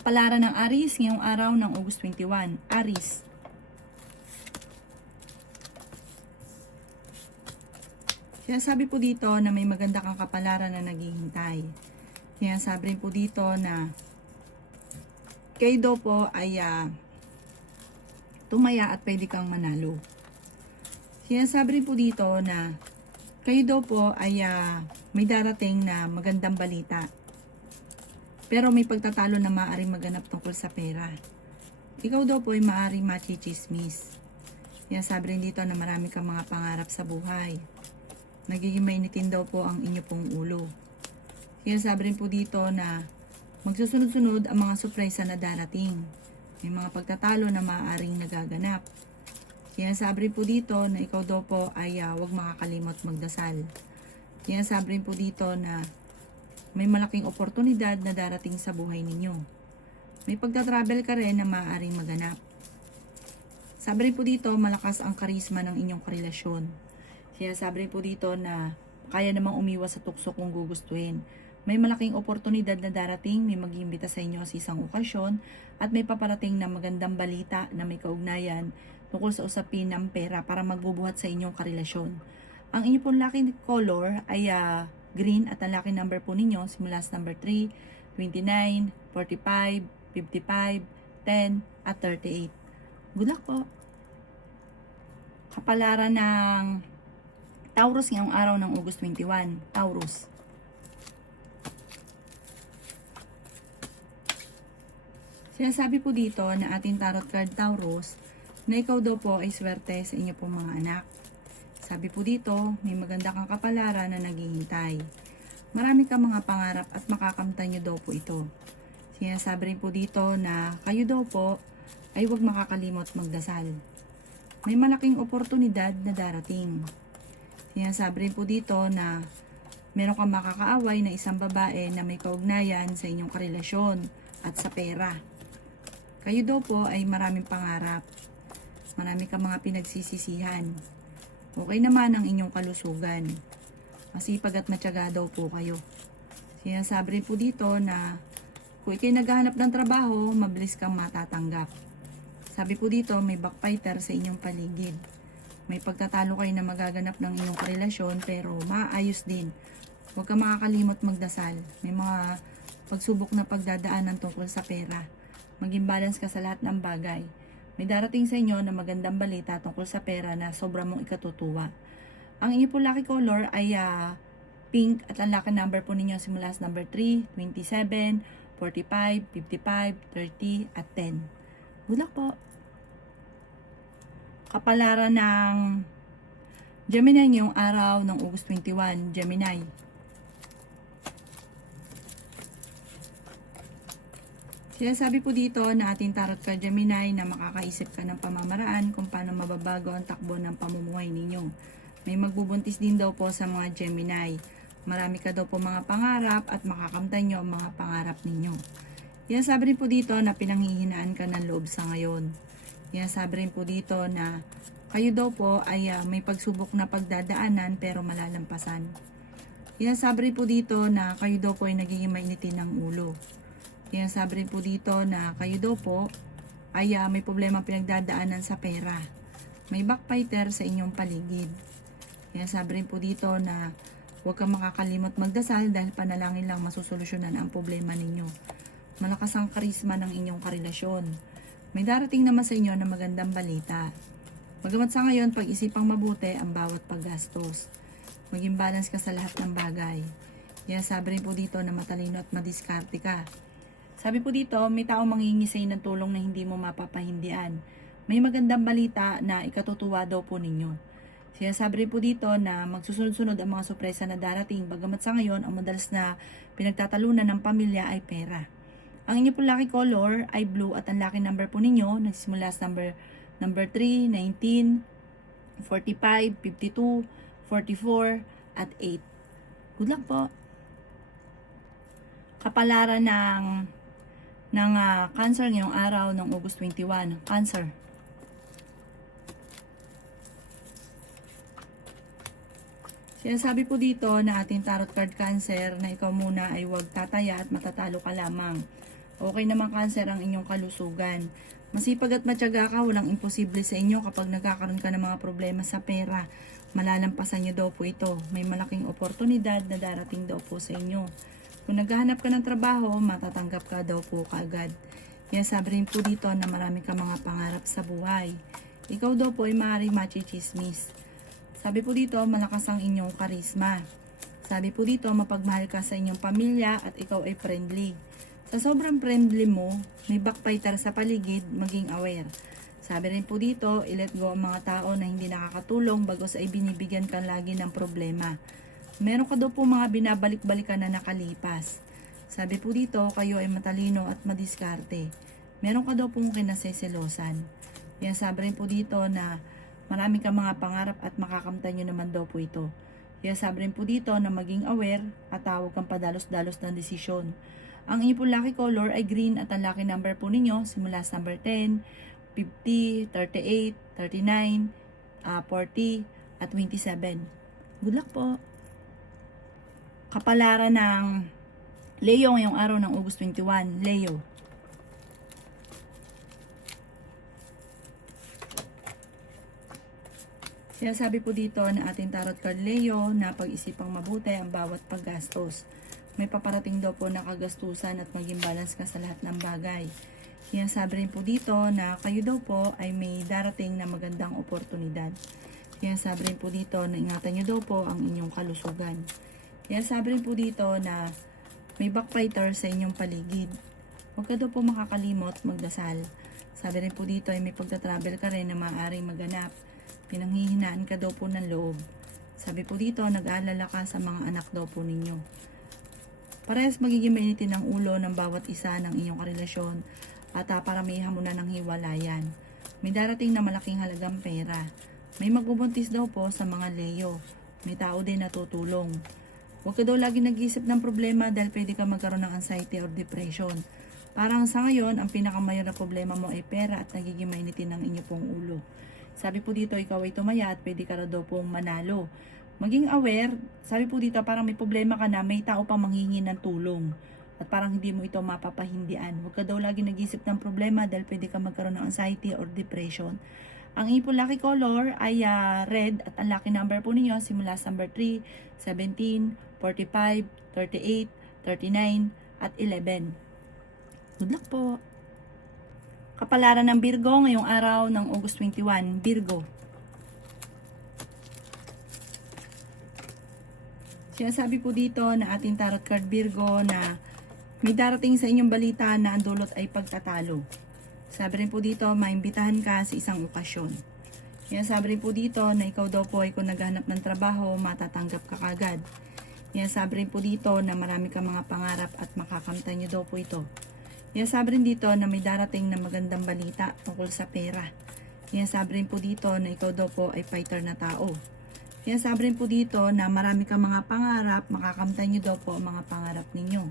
Kapalaran ng Aries ngayong araw ng August 21. Aries. Sinasabi po dito na may maganda kang kapalaran na naghihintay. Sinasabi rin po dito na kayo daw po ay tumaya at pwede kang manalo. Sinasabi rin po dito na kayo daw po ay may darating na magandang balita. Pero may pagtatalo na maaaring maganap tungkol sa pera. Ikaw daw po ay maaaring machichismis. Sinasabi rin dito na marami kang mga pangarap sa buhay. Nagiging mainitin daw po ang inyo pong ulo. Sinasabi rin po dito na magsusunod-sunod ang mga surpresa na darating. May mga pagtatalo na maaaring nagaganap. Sinasabi rin po dito na ikaw daw po ay huwag makakalimot magdasal. Sinasabi rin po dito na may malaking oportunidad na darating sa buhay ninyo. May pagta-travel ka rin na maaaring maganap. Sabi rin po dito, malakas ang karisma ng inyong karelasyon. Sinasabi rin po dito na kaya namang umiwas sa tukso kung gugustuhin. May malaking oportunidad na darating, may mag-iimbita sa inyo sa isang okasyon, at may paparating na magandang balita na may kaugnayan tungkol sa usapin ng pera para magbubuhat sa inyong karelasyon. Ang inyong pong lucky color ay green at ang lucky number po ninyo simula sa number 3, 29, 45, 55, 10 at 38. Good luck po! Kapalaran ng Taurus ngayong araw ng August 21. Taurus. Sinasabi po dito na ating tarot card Taurus na ikaw daw po ay swerte sa inyo pong mga anak. Sabi po dito, may maganda kang kapalaran na naghihintay. Marami kang mga pangarap at makakamtan nyo daw po ito. Sinasabi rin po dito na kayo daw po ay huwag makakalimot magdasal. May malaking oportunidad na darating. Sinasabi rin po dito na meron kang makakaaway na isang babae na may kaugnayan sa inyong karelasyon at sa pera. Kayo daw po ay maraming pangarap. Marami kang mga pinagsisisihan. Okay naman ang inyong kalusugan. Masipag at matyaga daw po kayo. Sinasabi rin po dito na kung ikay naghahanap ng trabaho, mabilis kang matatanggap. Sabi po dito, may backfighter sa inyong paligid. May pagtatalo kayo na magaganap ng inyong karelasyon pero maayos din. Huwag kang makakalimot magdasal. May mga pagsubok na pagdadaanan tungkol sa pera. Maging balance ka sa lahat ng bagay. May darating sa inyo na magandang balita tungkol sa pera na sobra mong ikatutuwa. Ang inyo po lucky color ay pink at ang lucky number po ninyo simula sa number 3, 27, 45, 55, 30 at 10. Good luck po! Kapalaran ng Gemini ngayong araw ng August 21. Gemini. Sinasabi po dito na ating tarot card Gemini na makakaisip ka ng pamamaraan kung paano mababago ang takbo ng pamumuhay ninyo. May magbubuntis din daw po sa mga Gemini. Marami ka daw po mga pangarap at makakamtan nyo ang mga pangarap ninyo. Sinasabi rin po dito na pinanghihinaan ka ng loob sa ngayon. Sinasabi rin po dito na kayo daw po ay may pagsubok na pagdadaanan pero malalampasan. Sinasabi rin po dito na kayo daw po ay nagiging mainitin ng ulo. Sinasabi rin po dito na kayo daw po ay may problema pinagdadaanan sa pera. May backfighter sa inyong paligid. Sinasabi rin po dito na huwag kang makakalimot magdasal dahil panalangin lang masusolusyonan ang problema ninyo. Malakas ang karisma ng inyong karelasyon. May darating naman sa inyo na magandang balita. Bagamat sa ngayon, pag-isipang mabuti ang bawat paggastos. Maging balance ka sa lahat ng bagay. Sinasabi rin po dito na matalino at madiskarte ka. Sabi po dito, may taong manghihingi sa inyo ng tulong na hindi mo mapapahindian. May magandang balita na ikatutuwa daw po ninyo. Sinasabi rin po dito na magsusunod-sunod ang mga sorpresa na darating. Bagamat sa ngayon, ang madalas na pinagtatalunan ng pamilya ay pera. Ang inyo po lucky color ay blue at ang lucky number po ninyo nagsisimula sa number 3, 19, 45, 52, 44 at 8. Good luck po! Kapalaran ng Cancer ngayong araw ng August 21. Cancer. Sinasabi po dito na ating tarot card Cancer na ikaw muna ay huwag tataya at matatalo ka lamang. Okay naman Cancer ang inyong kalusugan. Masipag at matyaga ka, walang imposible sa inyo kapag nagkakaroon ka ng mga problema sa pera. Malalampasan nyo daw po ito. May malaking oportunidad na darating daw po sa inyo. Kung naghahanap ka ng trabaho, matatanggap ka daw po kaagad. Kaya sabi rin po dito na marami ka mga pangarap sa buhay. Ikaw daw po ay maaaring machichismis. Sabi po dito, malakas ang inyong karisma. Sabi po dito, mapagmahal ka sa inyong pamilya at ikaw ay friendly. Sa sobrang friendly mo, may backbiter sa paligid, maging aware. Sabi rin po dito, i-let go ang mga tao na hindi nakakatulong bagos ay binibigyan ka lagi ng problema. Meron ka daw po mga binabalik-balikan na nakalipas. Sabi po dito, kayo ay matalino at madiskarte. Meron ka daw pong kinaseselosan. Yan sabi rin po dito na marami kang mga pangarap at makakamtan nyo naman daw po ito. Kaya sabi rin po dito na maging aware at tawag kang padalos-dalos ng desisyon. Ang inyong lucky color ay green at ang lucky number po ninyo simula sa number 10, 50, 38, 39, 40, at 27. Good luck po! Kapalaran ng Leo ngayong araw ng August 21. Leo. Sinasabi po dito na ating tarot card Leo na pag-isipang mabuti ang bawat paggastos. May paparating daw po na kagastusan at maging balance ka sa lahat ng bagay. Sinasabi rin po dito na kayo daw po ay may darating na magandang oportunidad. Sinasabi rin po dito na ingatan nyo daw po ang inyong kalusugan. Sinasabi rin po dito na may backbiter sa inyong paligid. Huwag ka daw po makakalimot magdasal. Sabi rin po dito ay may pagta-travel ka rin na maaaring maganap. Pinanghihinaan ka daw po ng loob. Sabi po dito, nag-aalala ka sa mga anak daw po ninyo. Parehas magiging mainitin ang ulo ng bawat isa ng inyong karelasyon at paramihan mo na ng hiwalayan. May darating na malaking halagang pera. May magbubuntis daw po sa mga Leo. May tao din na tutulong. Huwag ka daw lagi nag-iisip ng problema dahil pwede ka magkaroon ng anxiety or depression. Parang sa ngayon, ang pinakamayor na problema mo ay pera at nagiging mainitin ang inyo pong ulo. Sabi po dito, ikaw ay tumaya at pwede ka daw pong manalo. Maging aware, sabi po dito parang may problema ka na, may tao pa manghingi ng tulong. At parang hindi mo ito mapapahindian. Huwag ka daw lagi nag-isip ng problema dahil pwede ka magkaroon ng anxiety or depression. Ang inyong lucky color ay red at ang lucky number po ninyo simula sa number 3, 17, 45, 38, 39, at 11. Good luck po! Kapalaran ng Virgo ngayong araw ng August 21. Virgo. Sinasabi po dito na ating tarot card Virgo na may darating sa inyong balita na ang dulot ay pagtatalo. Sabi rin po dito, maimbitahan ka sa isang okasyon. Sinasabi rin po dito na ikaw daw po ay kung naghanap ng trabaho, matatanggap ka kagad. Sinasabi rin po dito na marami kang mga pangarap at makakamtan nyo daw po ito. Sinasabi rin dito na may darating na magandang balita tungkol sa pera. Sinasabi rin po dito na ikaw daw po ay fighter na tao. Sinasabi rin po dito na marami kang mga pangarap, makakamtan nyo daw po ang mga pangarap ninyo.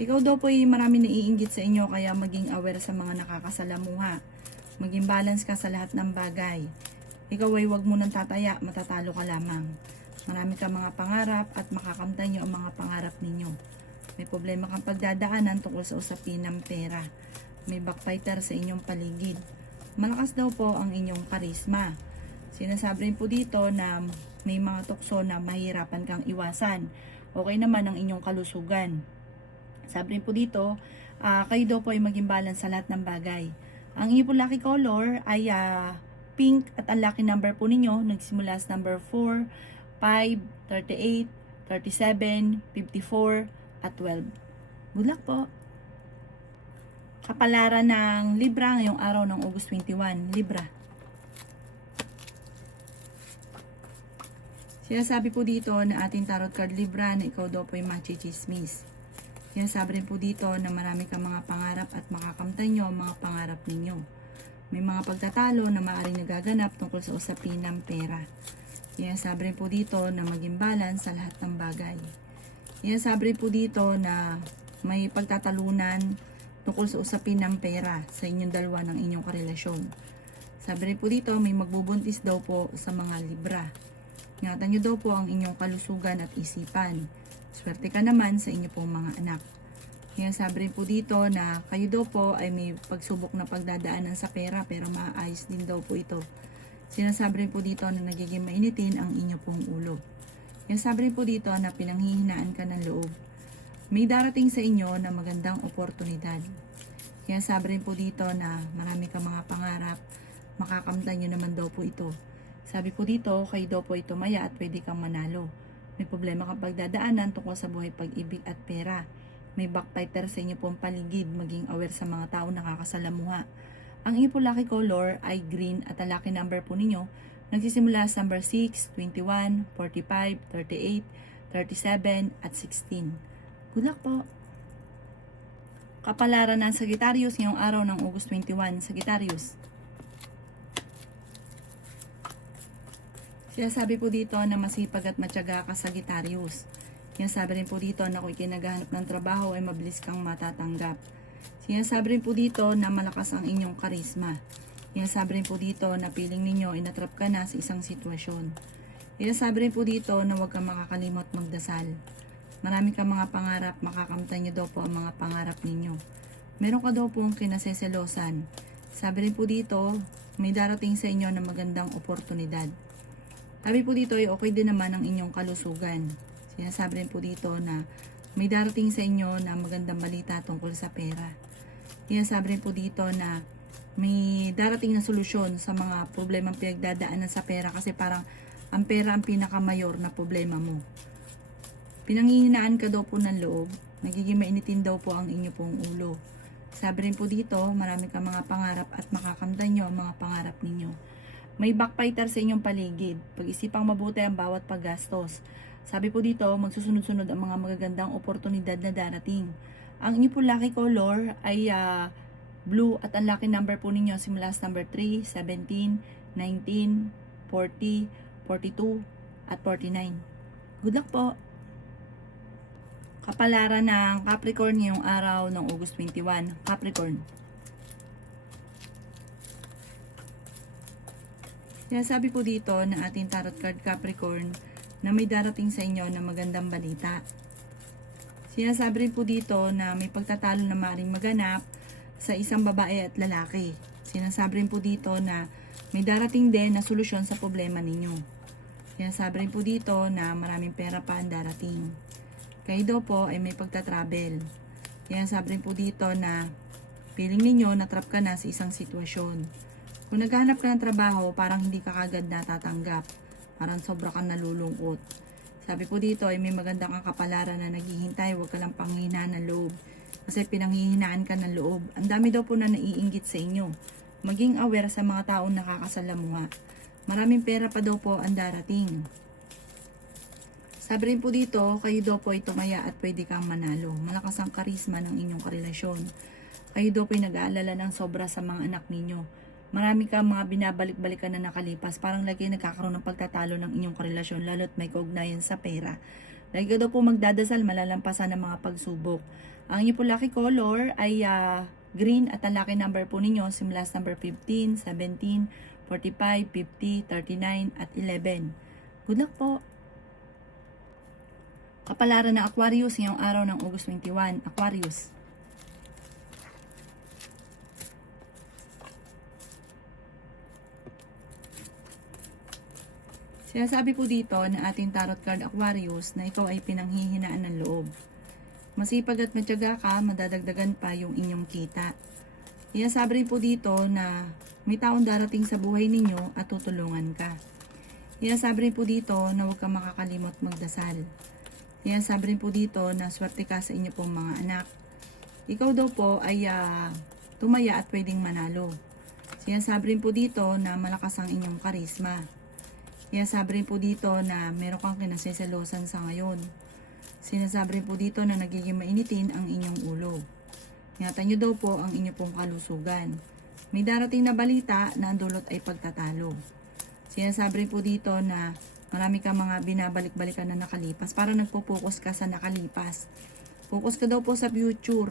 Ikaw daw po ay marami naiinggit sa inyo kaya maging aware sa mga nakakasalamuha. Maging balance ka sa lahat ng bagay. Ikaw ay huwag mo nang tataya, matatalo ka lamang. Marami kang mga pangarap at makakamtan nyo ang mga pangarap ninyo. May problema kang pagdadaanan tungkol sa usapin ng pera. May backbiter sa inyong paligid. Malakas daw po ang inyong karisma. Sinasabi rin po dito na may mga tukso na mahirapan kang iwasan. Okay naman ang inyong kalusugan. Sabi rin po dito, kayo daw po ay maging balance sa lahat ng bagay. Ang inyong po lucky color ay pink at ang lucky number po ninyo nagsimula sa number 4, 5, 38, 37, 54, at 12. Good luck po! Kapalaran ng Libra ngayong araw ng August 21. Libra. Sinasabi po dito na ating tarot card Libra na ikaw daw po ay machichismis. Sinasabi rin po dito na marami kang mga pangarap at makakamtan nyo ang mga pangarap ninyo. May mga pagtatalo na maaaring nagaganap tungkol sa usapin ng pera. Sinasabi rin po dito na maging balance sa lahat ng bagay. Sinasabi rin po dito na may pagtatalunan tungkol sa usapin ng pera sa inyong dalawa ng inyong karelasyon. Sabi rin po dito may magbubuntis daw po sa mga Libra. Ingatan nyo daw po ang inyong kalusugan at isipan. Swerte ka naman sa inyo pong mga anak. Sinasabi rin po dito na kayo daw po ay may pagsubok na pagdadaanan sa pera pero maayos din daw po ito. Sinasabi rin po dito na nagiging mainitin ang inyo pong ulo. Sinasabi rin po dito na pinanghihinaan ka ng loob. May darating sa inyo na magandang oportunidad. Sinasabi rin po dito na marami kang mga pangarap, makakamtan nyo naman daw po ito. Sabi po dito, kayo daw po ito maya at pwede kang manalo. May problema kang pagdadaanan tungkol sa buhay, pag-ibig at pera. May backbiter sa inyo pong paligid, maging aware sa mga tao nakakasalamuha. Ang inyo po lucky color ay green at ang lucky number po ninyo nagsisimula sa number 6, 21, 45, 38, 37 at 16. Good luck po! Kapalaran ng Sagittarius ngayong araw ng August 21, Sagittarius. Sinasabi po dito na masipag at matyaga ka, Sagittarius. Sinasabi rin po dito na kung ikinagahanap ng trabaho ay mabilis kang matatanggap. Sinasabi rin po dito na malakas ang inyong karisma. Sinasabi rin po dito na piling ninyo ay natrap ka na sa isang sitwasyon. Sinasabi rin po dito na huwag kang makakalimot magdasal. Marami kang mga pangarap, makakamtan nyo daw po ang mga pangarap ninyo. Meron ka daw pong kinaseselosan. Sabi rin po dito, may darating sa inyo na magandang oportunidad. Sabi po dito ay okay din naman ang inyong kalusugan. Sinasabi rin po dito na may darating sa inyo na magandang balita tungkol sa pera. Sinasabi rin po dito na may darating na solusyon sa mga problemang pinagdadaanan sa pera kasi parang ang pera ang pinakamayor na problema mo. Pinanghihinaan ka daw po ng loob, nagiging mainitin daw po ang inyo pong ulo. Sabi rin po dito, marami kang mga pangarap at makakamtan nyo ang mga pangarap ninyo. May backbiter sa inyong paligid, pag-isipang mabuti ang bawat paggastos. Sabi po dito, magsusunod-sunod ang mga magagandang oportunidad na darating. Ang inyo po lucky color ay blue at ang lucky number po ninyo simula sa number 3, 17, 19, 40, 42 at 49. Good luck po! Kapalaran ng Capricorn ngayong araw ng August 21. Capricorn. Sinasabi po dito na ating tarot card Capricorn na may darating sa inyo na magandang balita. Sinasabi rin po dito na may pagtatalo na maaaring maganap sa isang babae at lalaki. Sinasabi rin po dito na may darating din na solusyon sa problema ninyo. Sinasabi rin po dito na maraming pera pa ang darating. Kayo daw po ay may pagtatravel. Sinasabi rin po dito na feeling ninyo natrap ka na sa isang sitwasyon. Kung naghahanap ka ng trabaho, parang hindi ka kagad natatanggap. Parang sobra kang nalulungkot. Sabi po dito ay may magandang kapalaran na naghihintay, huwag ka lang panghihinaan ng loob. Kasi pinanghihinaan ka ng loob. Ang dami daw po na naiinggit sa inyo. Maging aware sa mga taong nakakasalamuha. Maraming pera pa daw po ang darating. Sabi rin po dito, kayo daw po ay tumaya at pwede kang manalo. Malakas ang karisma ng inyong karelasyon. Kayo daw po ay nag-aalala ng sobra sa mga anak ninyo. Marami kang mga binabalik-balikan na nakalipas. Parang lagi nagkakaroon ng pagtatalo ng inyong karelasyon, lalo't may kaugnayan sa pera. Lagi ka daw po magdadasal, malalampasan ng mga pagsubok. Ang inyo po lucky color ay green at ang lucky number po ninyo simula sa number 15, 17, 45, 50, 39 at 11. Good luck po! Kapalaran ng Aquarius ngayong araw ng August 21. Aquarius. Sinasabi po dito na ating tarot card Aquarius na ikaw ay pinanghihinaan ng loob. Masipag at matyaga ka, madadagdagan pa yung inyong kita. Sinasabi rin po dito na may taong darating sa buhay ninyo at tutulungan ka. Sinasabi rin po dito na huwag kang makakalimot magdasal. Sinasabi rin po dito na swerte ka sa inyo pong mga anak. Ikaw daw po ay tumaya at pwedeng manalo. Sinasabi rin po dito na malakas ang inyong karisma. Sinasabi rin po dito na meron kang kinaseselosan sa ngayon. Sinasabi rin po dito na nagiging mainitin ang inyong ulo. Ingatan nyo daw po ang inyong pong kalusugan. May darating na balita na ang dulot ay pagtatalo. Sinasabi rin po dito na marami kang mga binabalik-balikan na nakalipas. Para nagpo-focus ka sa nakalipas. Focus ka daw po sa future.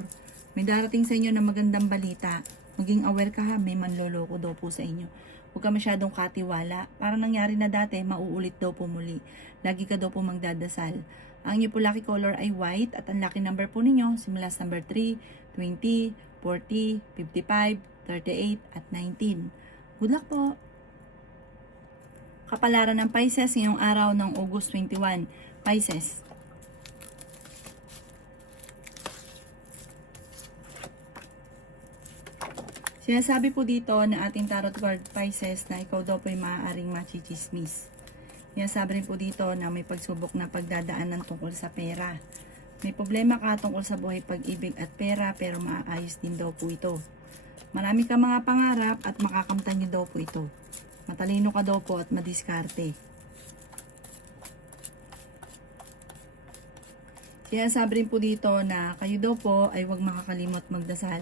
May darating sa inyo na magandang balita. Maging aware ka ha, may manloloko daw po sa inyo. Huwag ka masyadong katiwala. Parang nangyari na dati, mauulit daw po muli. Lagi ka daw po magdadasal. Ang inyo po lucky color ay white at ang lucky number po ninyo simula sa number 3, 20, 40, 55, 38 at 19. Good luck po! Kapalaran ng Pisces ngayong araw ng August 21. Pisces. Sinasabi po dito na ating tarot card Pisces na ikaw daw po ay maaaring machichismis. Sinasabi rin po dito na may pagsubok na pagdadaanan tungkol sa pera. May problema ka tungkol sa buhay, pag-ibig at pera pero maaayos din daw po ito. Marami ka mga pangarap at makakamtan niyo daw po ito. Matalino ka daw po at madiskarte. Sinasabi rin po dito na kayo daw po ay huwag makakalimot magdasal.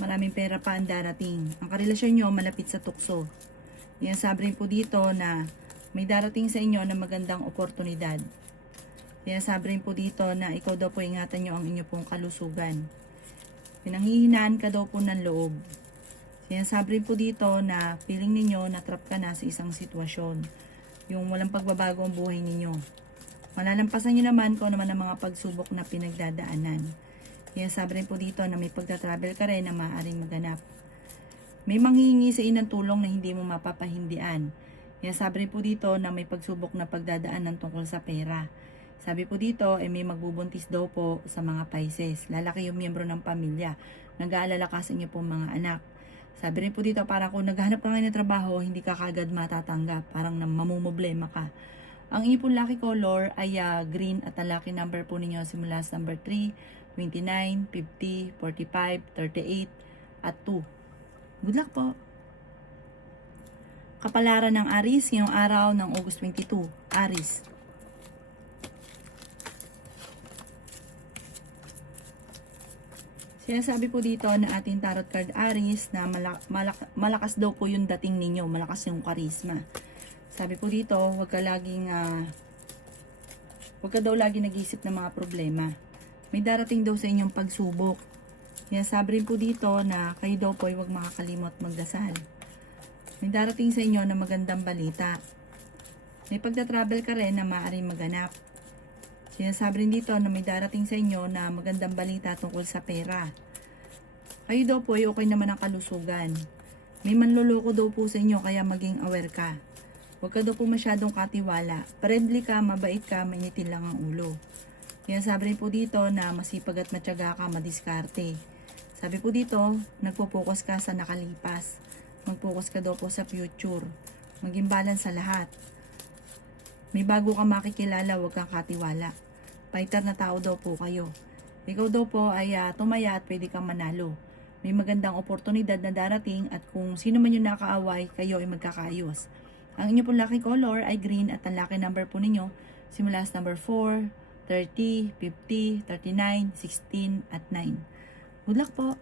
Maraming pera pa ang darating. Ang karelasyon nyo malapit sa tukso. Sinasabi rin po dito na may darating sa inyo na magandang oportunidad. Sinasabi rin po dito na ikaw daw po ingatan nyo ang inyo pong kalusugan. Pinanghihinaan ka daw po ng loob. Sinasabi rin po dito na feeling ninyo na trap ka na sa isang sitwasyon. Yung walang pagbabago ang buhay ninyo. Malalampasan nyo naman kung naman ang mga pagsubok na pinagdadaanan. Sinasabi rin po dito na may pagta-travel ka rin na maaaring maganap. May manghihingi sa inang tulong na hindi mo mapapahindian. Sinasabi rin po dito na may pagsubok na pagdadaanan tungkol sa pera. Sabi po dito, may magbubuntis daw po sa mga Pisces. Lalaki yung miyembro ng pamilya. Nag-aalala ka sa inyo pong mga anak. Sabi rin po dito, parang kung naghahanap ka ngayon ng trabaho, hindi ka kagad matatanggap. Parang mamumblema ka. Ang inyo pong lucky color ay green at ang lucky number po ninyo simula sa number 3, 29, 50, 45, 38 at 2. Good luck po! Kapalaran ng Aries ngayong araw ng August 22. Aries. Sinasabi po dito na ating tarot card Aries na malakas daw po yung dating ninyo, malakas yung charisma. Sabi po dito, huwag ka daw lagi nag-iisip ng mga problema. May darating daw sa inyong pagsubok. Sinasabi rin po dito na kayo daw po ay huwag makakalimot magdasal. May darating sa inyo na magandang balita. May pagta-travel ka rin na maaaring maganap. Sinasabi rin dito na may darating sa inyo na magandang balita tungkol sa pera. Kayo daw po ay okay naman ang kalusugan. May manloloko daw po sa inyo kaya maging aware ka. Huwag ka daw po masyadong katiwala. Friendly ka, mabait ka, mainitin lang ang ulo. Sinasabi rin po dito na masipag at matyaga ka, madiskarte. Sabi po dito, nagpo-focus ka sa nakalipas. Mag-focus ka daw po sa future. Maging balance sa lahat. May bago ka makikilala, huwag kang katiwala. Fighter na tao daw po kayo. Ikaw daw po ay tumaya at pwede kang manalo. May magandang oportunidad na darating at kung sino man yung nakaaway, kayo ay magkakaayos. Ang inyo pong lucky color ay green at ang lucky number po ninyo simula sa number 4, 30, 50, 39, 16 at 9. Good luck po!